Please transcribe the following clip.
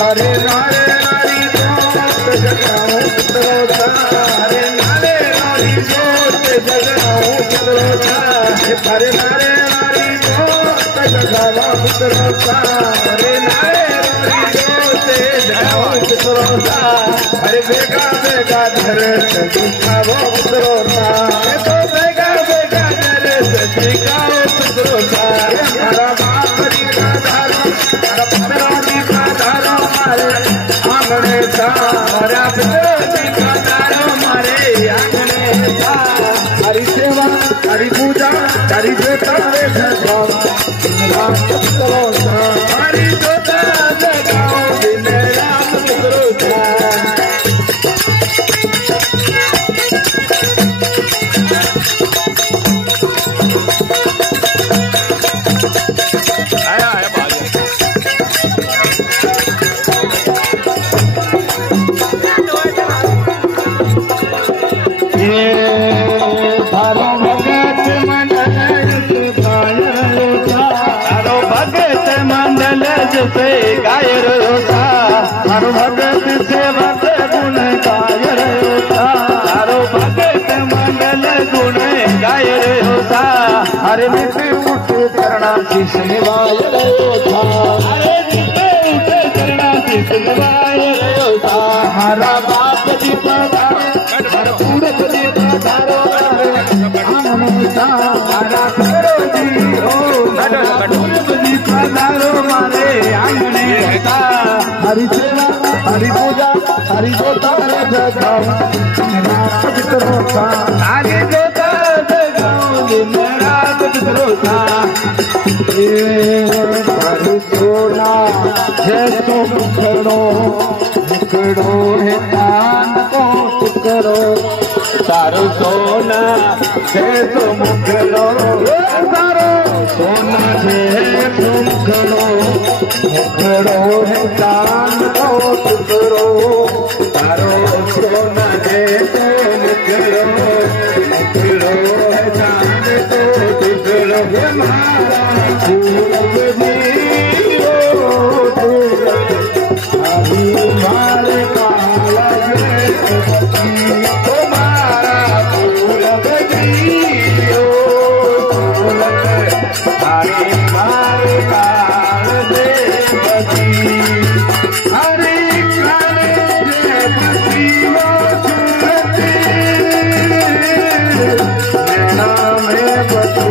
हरे नारे नारी जोत जगाऊं पुत्रोता, हरे नारे नारी जोत जगाऊं पुत्रोता, हरे नारे नारी जोत जगाऊं पुत्रोता, हरे नारे नारी जोत जगाऊं पुत्रोता, हरे बेगा बेगा धर दिखाओ पुत्रोता, तो बेगा बेगा धर दिखाओ पुत्रोता, हमारा बाप जी का धारो, हमारा पुत्रों का धारो आंगणे था, हमारा पितरों का धारो हमारे आंगणे था। हरि सेवा हरि पूजा हरि जोता रे जगाओ पुत्रोता, हरि जोता जगाओ दिन रात पुत्रोता। से गाय रहो था, हर भगत सेवक गुण गाय रहो था, हर भगत मंडल गुण गाय रहो था, हर मिट उठ करना शीश निभाय रहो था, हरे मिट उठ करना शीश निभाय रहो था, हरा बाप जी पधारो, हर पूरब जी पधारो, हरा करो जी हो, पूरब जी पधारो मारे आंगणे था। हरि सेवा हरि पूजा हरि जोता जगाओ रात पितरोता, आगे जोता जगाओ दिन रात पितरोता। हरि सोना जैसो मुखड़ो मुखड़ो है दान को टुकड़ो, तारो सोना जैसो मुखड़ो तारो सोना जैसो मुखड़ो, मुखड़ो है दान को टुकड़ो, तारो सोना जैसो मुखड़ो, मुखड़ो है दान को टुकड़ो, हमारा पूरब जीओ हमारे काला तुम्हारा पूरब जीओ, हरे मारे काल देवती, हरे काल देवती वो सुरती, नैना में बसी